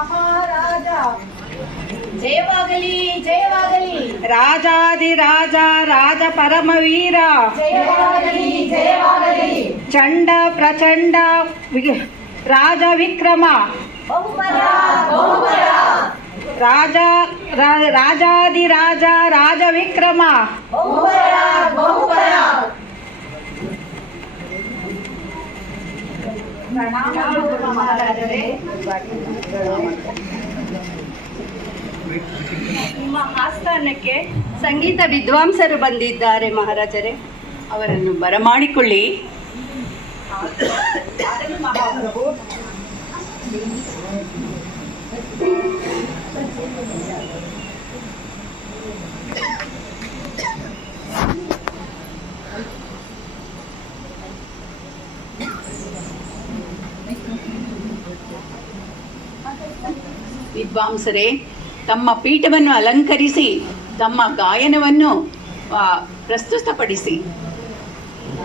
ಮಹಾರಾಜ. ಜಯವಾಗಲಿ ಜಯವಾಗಲಿ. ರಾಜಾದಿರಾಜ ರಾಜ ಪರಮವೀರ. ಜಯವಾಗಲಿ ಜಯವಾಗಲಿ. ಚಂಡ ಪ್ರಚಂಡ ರಾಜ ವಿಕ್ರಮ. ಬಹುಪರ ಬಹುಪರ. ರಾಜಾದಿರಾಜ ರಾಜ ವಿಕ್ರಮ. ಬಹುಪರ ಬಹುಪರ. ಮಹಾರಾಜರೇ, ನಿಮ್ಮ ಆಸ್ಥಾನಕ್ಕೆ ಸಂಗೀತ ವಿದ್ವಾಂಸರು ಬಂದಿದ್ದಾರೆ ಮಹಾರಾಜರೇ, ಅವರನ್ನು ಬರಮಾಡಿಕೊಳ್ಳಿ. ಮಹಾಪ್ರಭು. ವಿದ್ವಾಂಸರೇ, ತಮ್ಮ ಪೀಠವನ್ನು ಅಲಂಕರಿಸಿ ತಮ್ಮ ಗಾಯನವನ್ನು ಪ್ರಸ್ತುತಪಡಿಸಿ.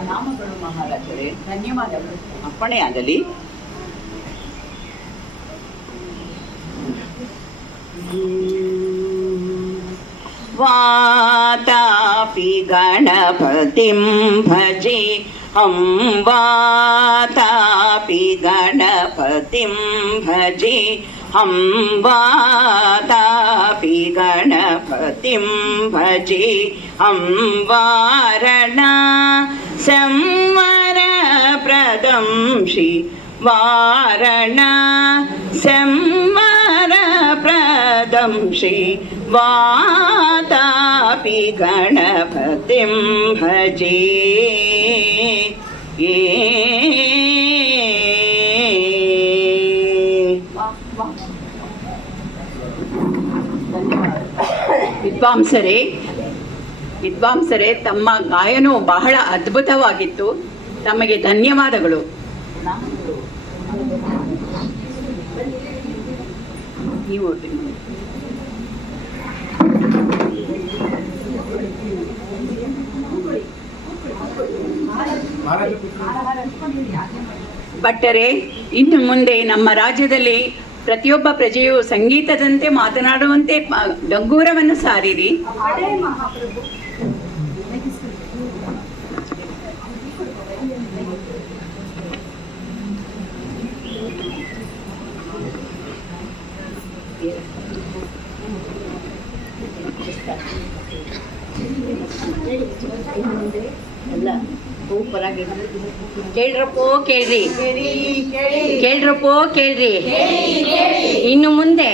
ನಾಮಗಳು ಮಹಾರಾಜರೇ. ಧನ್ಯವಾದಗಳು. ಅಪ್ಪಣೆಯಾಗಲಿ. ವಾತಾಪಿ ಗಣಪತಿಂ ಭಜೆ ಹಂ ವಾತಾಪಿ ಗಣಪತಿಂ ಭಜೆ ಹಂ ವಾತಾಪಿ ಗಣಪತಿಂ ಭಜೆ ಹಂ ವಾರಣ ಸಂವರ ಪ್ರದಂ ಶ್ರೀ ವಾರಣ ಸಂವರ ಪ್ರದಂ ಶ್ರೀ ವಾತಾಪಿ ಗಣಪತಿಂ ಭಜೆ. ವಿದ್ವಾಂಸರೇ, ತಮ್ಮ ಗಾಯನವು ಬಹಳ ಅದ್ಭುತವಾಗಿತ್ತು. ತಮಗೆ ಧನ್ಯವಾದಗಳು. ನೀವು ಭಟ್ಟರೇ, ಇನ್ನು ಮುಂದೆ ನಮ್ಮ ರಾಜ್ಯದಲ್ಲಿ ಪ್ರತಿಯೊಬ್ಬ ಪ್ರಜೆಯು ಸಂಗೀತದಂತೆ ಮಾತನಾಡುವಂತೆ ಡಂಗೂರವನ್ನು ಸಾರಿರಿ. ಕೇಳ್ರಪ್ಪೋ ಕೇಳ್ರಿ, ಕೇಳ್ರಪ್ಪೋ ಕೇಳ್ರಿ. ಇನ್ನು ಮುಂದೆ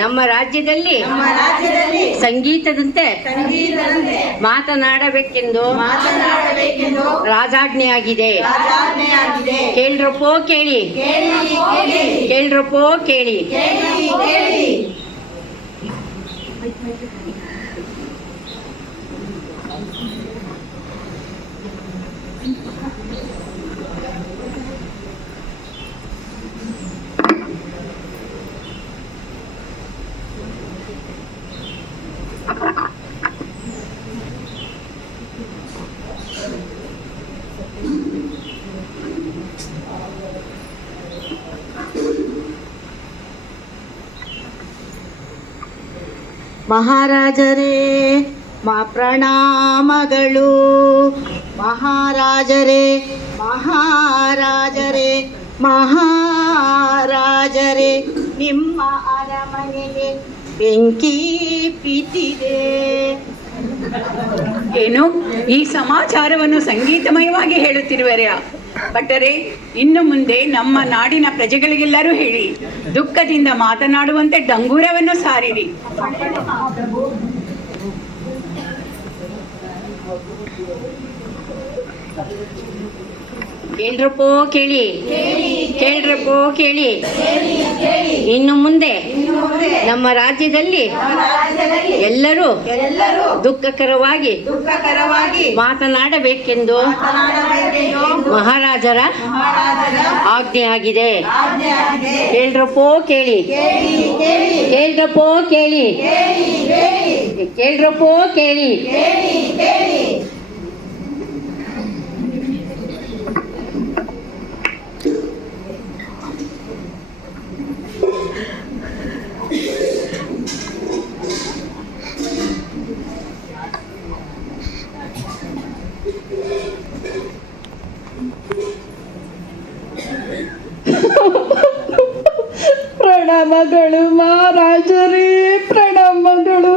ನಮ್ಮ ರಾಜ್ಯದಲ್ಲಿ ಸಂಗೀತದಂತೆ ಮಾತನಾಡಬೇಕೆಂದು ರಾಜಾಜ್ಞೆಯಾಗಿದೆ. ಕೇಳ್ರಪ್ಪೋ ಕೇಳಿ, ಕೇಳ್ರಪ್ಪೋ ಕೇಳಿ. ಮಹಾರಾಜರೇ, ಪ್ರಣಾಮಗಳು. ಮಹಾರಾಜರೇ, ಮಹಾರಾಜರೇ, ಮಹಾರಾಜರೇ, ನಿಮ್ಮ ಅರಮನೆಗೆ ಬೆಂಕಿ ಬಿದ್ದಿದೆ. ಏನು ಈ ಸಮಾಚಾರವನ್ನು ಸಂಗೀತಮಯವಾಗಿ ಹೇಳುತ್ತಿರುವರೆ? ಭಟ್ಟರೇ, ಇನ್ನು ಮುಂದೆ ನಮ್ಮ ನಾಡಿನ ಪ್ರಜೆಗಳಿಗೆಲ್ಲರೂ ಹೇಳಿ ದುಃಖದಿಂದ ಮಾತನಾಡುವಂತೆ ಡಂಗೂರವನ್ನು ಸಾರಿರಿ. ಕೇಳ್ರಪ್ಪೋ ಕೇಳಿ, ಕೇಳ್ರಪ್ಪೋ ಕೇಳಿ. ಇನ್ನು ಮುಂದೆ ನಮ್ಮ ರಾಜ್ಯದಲ್ಲಿ ಎಲ್ಲರೂ ದುಃಖಕರವಾಗಿ ಮಾತನಾಡಬೇಕೆಂದು ಮಹಾರಾಜರ ಆಜ್ಞೆಯಾಗಿದೆ. ಕೇಳ್ರಪ್ಪೋ ಕೇಳಿ, ಕೇಳ್ರಪ್ಪೋ ಕೇಳಿ, ಕೇಳ್ರಪ್ಪೋ ಕೇಳಿ. ಪ್ರಣಾಮಗಳು ಮಹಾರಾಜರೇ, ಪ್ರಣಾಮಗಳು.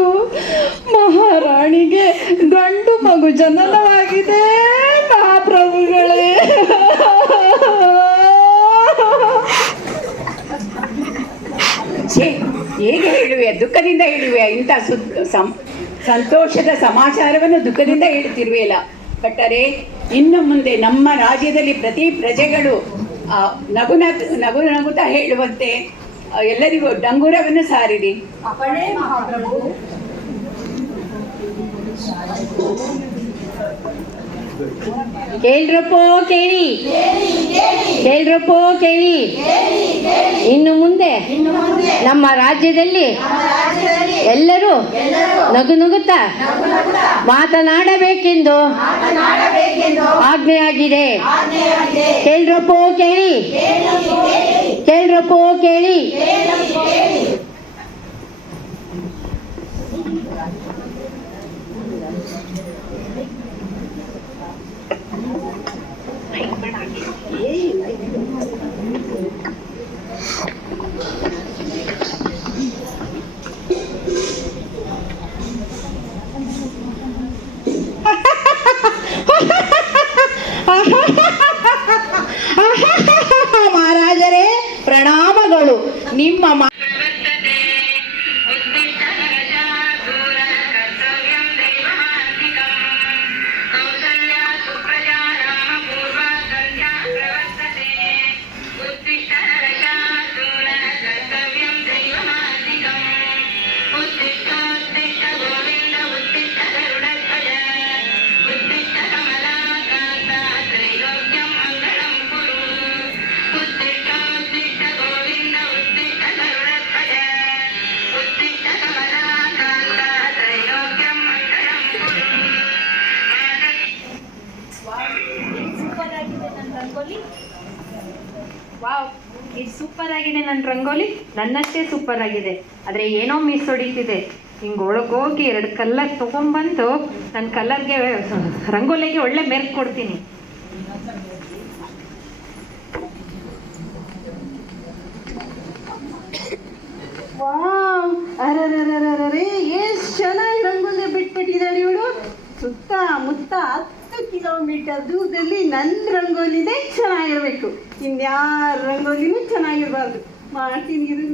ಮಹಾರಾಣಿಗೆ ಗಂಡು ಮಗು ಜನನವಾಗಿದೆ ಮಹಾಪ್ರಭುಗಳೇ. ಛೇ, ಹೇಗೆ ಹೇಳುವೆ? ದುಃಖದಿಂದ ಹೇಳುವೆ? ಇಂಥ ಸಂತೋಷದ ಸಮಾಚಾರವನ್ನು ದುಃಖದಿಂದ ಹೇಳುತ್ತಿರುವೆಯಲ್ಲ. ಭಟ್ಟರೇ, ಇನ್ನು ಮುಂದೆ ನಮ್ಮ ರಾಜ್ಯದಲ್ಲಿ ಪ್ರತಿ ಪ್ರಜೆಗಳು ನಗುತ್ತಾ ಹೇಳುವಂತೆ ಎಲ್ಲರಿಗೂ ಡಂಗೂರವನ್ನು ಸಾರಿರಿ. ಅಪ್ಪಣೆ ಮಹಾಪ್ರಭು. ಕೇಳ್ರಪ್ಪೋ ಕೇಳಿ, ಕೇಳ್ರಪ್ಪೋ ಕೇಳಿ. ಇನ್ನು ಮುಂದೆ ನಮ್ಮ ರಾಜ್ಯದಲ್ಲಿ ಎಲ್ಲರೂ ನಗುತ್ತಾ ಮಾತನಾಡಬೇಕೆಂದು ಆಜ್ಞೆಯಾಗಿದೆ. ಕೇಳ್ರಪ್ಪೋ ಕೇಳಿ, ಕೇಳ್ರಪ್ಪೋ ಕೇಳಿ. ಮಹಾರಾಜರೇ, ಪ್ರಣಾಮಗಳು. ನಿಮ್ಮ ವಾವ್, ಇದು ಸೂಪರ್ ಆಗಿದೆ. ನನ್ನ ರಂಗೋಲಿ ನನ್ನಷ್ಟೇ ಸೂಪರ್ ಆಗಿದೆ, ಆದರೆ ಏನೋ ಮಿಸ್ ಹೊಡಿತಿದೆ. ಹಿಂಗೆ ಒಳಗೋಗಿ 2 ಕಲರ್ ತೊಗೊಂಬಂದು ನನ್ನ ಕಲರ್ಗೆ ರಂಗೋಲಿಗೆ ಒಳ್ಳೆ ಮೆರ್ಕ್ ಕೊಡ್ತೀನಿ. ವಾವ್, ಅರರರರರೇ, ಎಷ್ಟು ಚೆನ್ನಾಗಿ ರಂಗೋಲಿ ಬಿಟ್ಬಿಟ್ಟಿದ್ದಾಳೆ ಇವಳು. ಸುತ್ತ ಮುತ್ತ 10 ಕಿಲೋಮೀಟರ್ ದೂರದಲ್ಲಿ ನನ್ನ ರಂಗೋಲಿನೇ ಚೆನ್ನಾಗಿರ್ಬೇಕು, ಇನ್ಯಾರ ರಂಗೋಲಿನೂ ಚೆನ್ನಾಗಿರ್ಬಾರ್ದು. ಮಾಡ್ತೀನಿ ಇರು.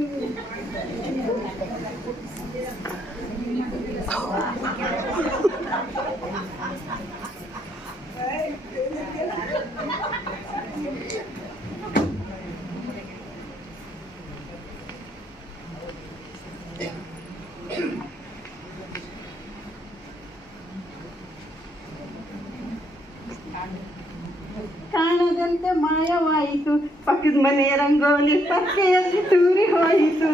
ಕಾಣದಂತೆ ಮಾಯವಾಯಿತು, ಪಕ್ಕದ ಮನೆ ರಂಗೋಲಿ ಪಕ್ಕೆಯಲ್ಲಿ ತೂರಿ ಹೋಯಿತು.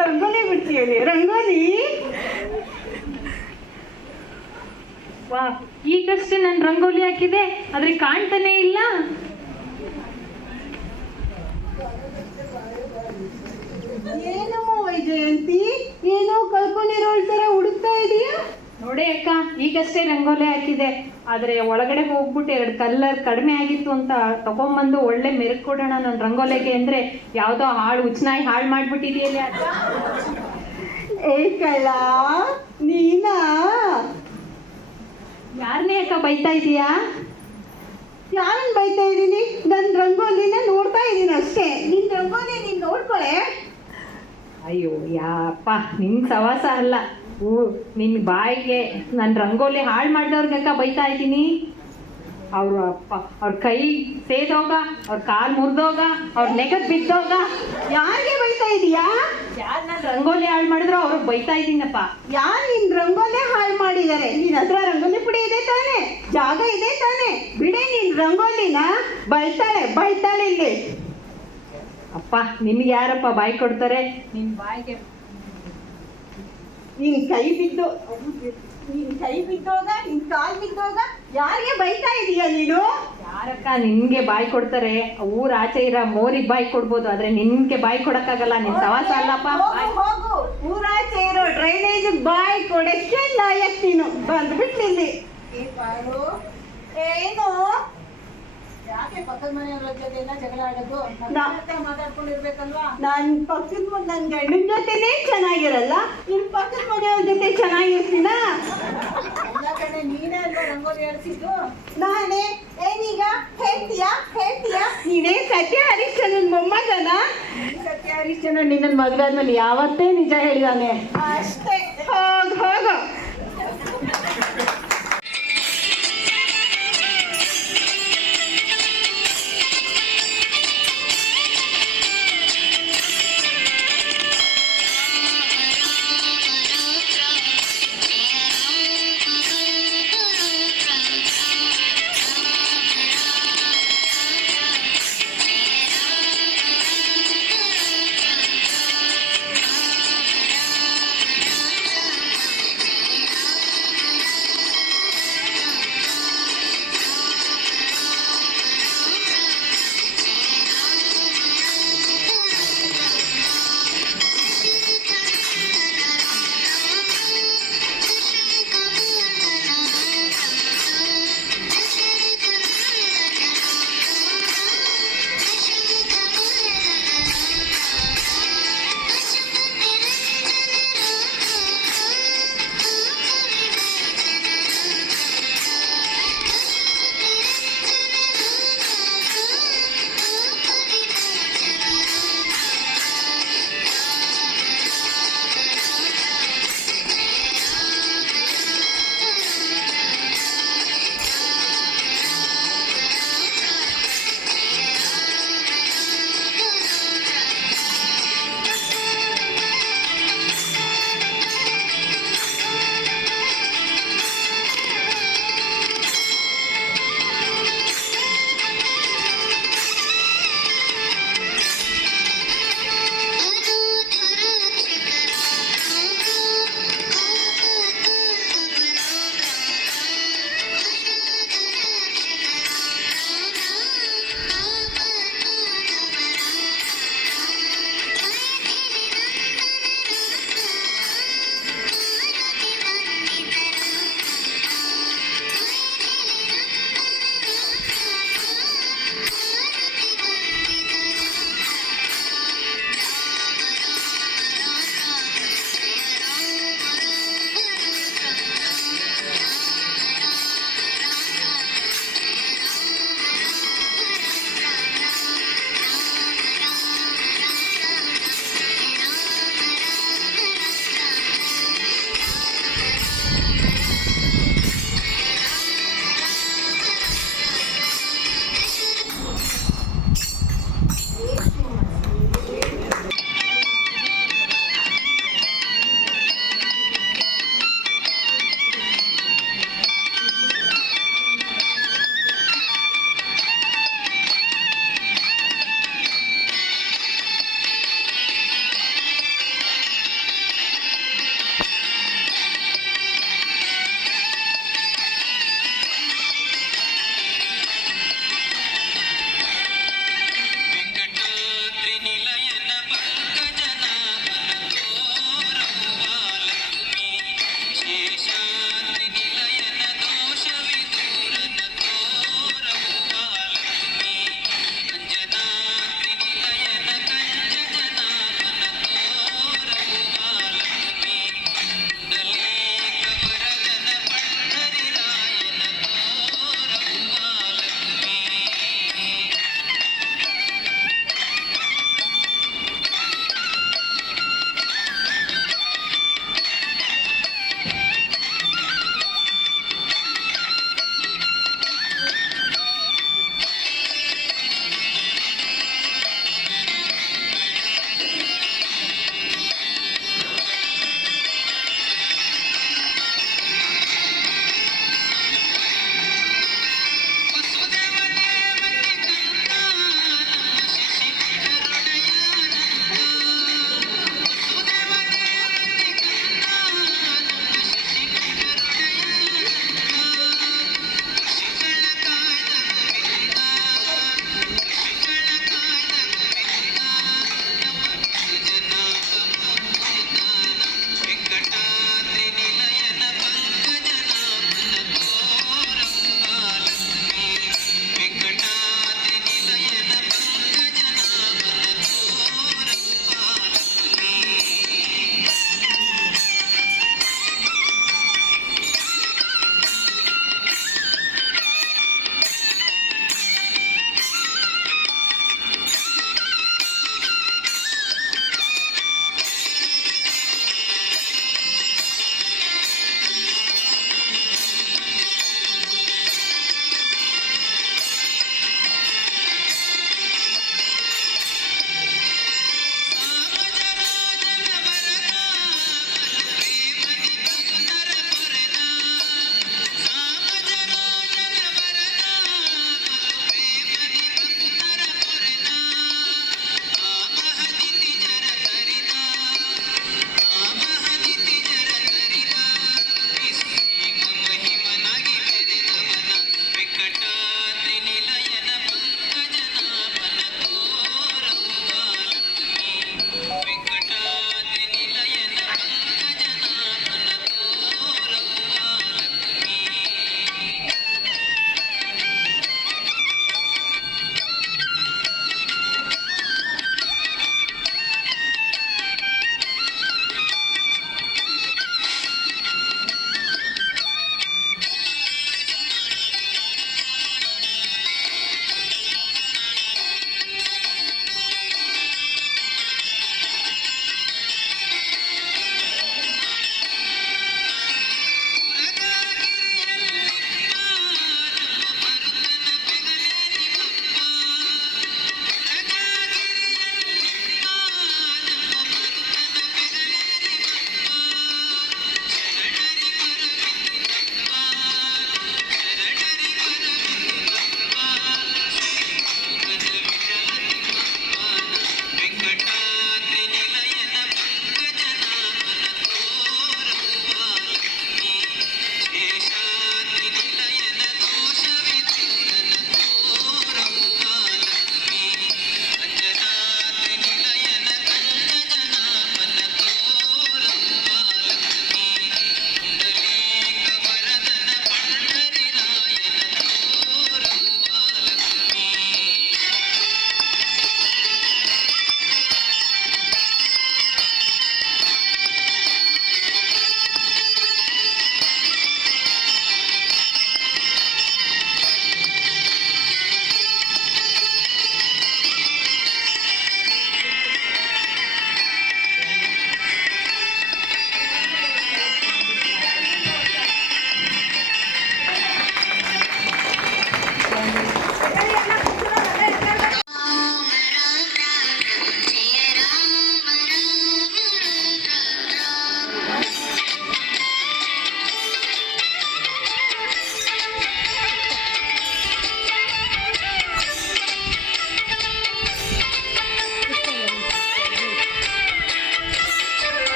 ರಂಗೋಲಿ ಬಿಡ್ತೀಯಲ್ಲಿ ರಂಗೋಲಿ. ವಾ, ಈಗಷ್ಟೇ ನಾನು ರಂಗೋಲಿ ಹಾಕಿದೆ, ಆದರೆ ಕಾಣ್ತಾನೆ ಇಲ್ಲ. ಏನಮ್ಮ ವೈಜಯಂತಿ, ಏನೋ ಕಲ್ಕೊಂಡಿರೋಳ್ ತರ ಹುಡುಕ್ತಾ ಇದೀಯಾ? ನೋಡಿ ಅಕ್ಕ, ಈಗಷ್ಟೇ ರಂಗೋಲಿ ಹಾಕಿದೆ, ಆದರೆ ಒಳಗಡೆ ಹೋಗ್ಬಿಟ್ಟು 2 ಕಲರ್ ಕಡಿಮೆ ಆಗಿತ್ತು ಅಂತ ತಗೊಂಬಂದು ಒಳ್ಳೆ ಮೆರುಕು ಕೊಡೋಣ ನನ್ನ ರಂಗೋಲಿಗೆ ಅಂದರೆ ಯಾವುದೋ ಹುಚ್ಚನಾಯಿ ಹಾಳು ಮಾಡಿಬಿಟ್ಟಿದೆಯಲ್ಲ ಅಕ್ಕ. ಏ ಕಳ್ಳ, ನೀನಾ? ಯಾರನ್ನೇ ಅಕ್ಕ ಬೈತಾ ಇದೀಯಾ? ಯಾರನ್ನ ಬೈತಾ ಇದ್ದೀನಿ? ನನ್ನ ರಂಗೋಲಿನ ನೋಡ್ತಾ ಇದ್ದೀನಿ ಅಷ್ಟೇ. ನಿನ್ನ ರಂಗೋಲಿ ನೀನು ನೋಡ್ಕೊಳೆ. ಅಯ್ಯೋ ಯಾಪ್ಪ, ನಿನ್ನ ಸವಾಸ ಅಲ್ಲ, ನಿನ್ನ ಬಾಯಿಗೆ ನನ್ನ ರಂಗೋಲಿ ಹಾಳು ಮಾಡಿದವ್ರಿಗಕ್ಕ ಬೈತಾ ಇದ್ದೀನಿ. ಅವ್ರ ಕೈ ಸೇದೋಗ, ಅವ್ರ ಕಾಲು ಮುರಿದೋಗ, ಅವ್ರ ನೆಗದ್ ಬಿದ್ದೋಗ. ಯಾರಿಗೆ ಬೈತಾ ಇದೀಯಾ? ಯಾರು ನನ್ನ ರಂಗೋಲಿ ಹಾಳು ಮಾಡಿದ್ರು ಅವ್ರಿಗೆ ಬೈತಾ ಇದ್ದೀನಪ್ಪ. ಯಾರು ನಿನ್ನ ರಂಗೋಲಿ ಹಾಳು ಮಾಡಿದ್ದಾರೆ? ನಿನ್ನ ಹತ್ರ ರಂಗೋಲಿ ಪುಡಿ ಇದೆ ತಾನೆ, ಜಾಗ ಇದೆ ತಾನೆ, ಬಿಡೆ ನಿನ್ನ ರಂಗೋಲಿನ. ಬೈತಾಳೆ ಇಲ್ಲಿ. ಅಪ್ಪ, ನಿನ್ಗೆ ಯಾರಪ್ಪ ಬಾಯಿ ಕೊಡ್ತಾರೆ? ನಿನ್ನ ಬಾಯಿಗೆ ನಿನ್ ಕೈ ಬಿದ್ದೋಗ, ನಿನ್ ಕಾಲ್ ಬಿದ್ದೋಗ ಯಾರಿಗೆ ಬೈತಾ ಇದೀಯ ನೀನು? ಯಾರಕ್ಕ ನಿನ್ಗೆ ಬಾಯಿ ಕೊಡ್ತಾರೆ? ಊರ ಆಚೆ ಇರೋ ಮೋರಿಗೆ ಬಾಯಿ ಕೊಡ್ಬೋದು, ಆದ್ರೆ ನಿನ್ಗೆ ಬಾಯಿ ಕೊಡಕ್ಕಾಗಲ್ಲ. ನಿನ್ ಸವಾಸ ಅಲ್ಲಪ್ಪ. ಹೋಗು, ಊರಾಚೆ ಇರೋ ಡ್ರೈನೇಜ್ ಬಾಯಿ ಕೊಡಕ್ಕೆ ಲಾಯಕ್ ನೀನು. ಬಂದ್ಬಿಟ್ಲಿಲ್ಲಿ. ಏನು ಯಾಕೆ ಪಕ್ಕದ ಮನೆಯವ್ರ ಜೊತೆ ಎಲ್ಲ ಜಗಳ ಆಡೋದು ಮಾತಾಡ್ಕೊಂಡಿರ್ಬೇಕಲ್ವಾ? ನಾನು ಪಕ್ಕದ ನನ್ನ ಗಂಡನ ಜೊತೆನೇ ಚೆನ್ನಾಗಿರಲ್ಲ, ನಿನ್ ಪಕ್ಕದ ಮನೆಯವ್ರ ಜೊತೆ ಚೆನ್ನಾಗಿರ್ತೀನ? ಎಲ್ಲ ಕಡೆ ನೀನೇ ಅಲ್ವಾ ರಂಗೋಲಿ ಆಡಿಸಿದ್ದು? ನಾನೇ ಏನೀಗ ಹೇಳ್ತೀಯಾ? ನೀನೇ ಸತ್ಯ ಹರಿಶ್ಚಂದ್ರನ್ ಮೊಮ್ಮಗನ? ಸತ್ಯ ಹರಿಶ್ಚಂದ್ರ ನಿನ್ನ ಮದುವೆ ಆದ್ಮೇಲೆ ಯಾವತ್ತೇ ನಿಜ ಹೇಳಿದಾನೆ? ಅಷ್ಟೇ, ಹೋಗು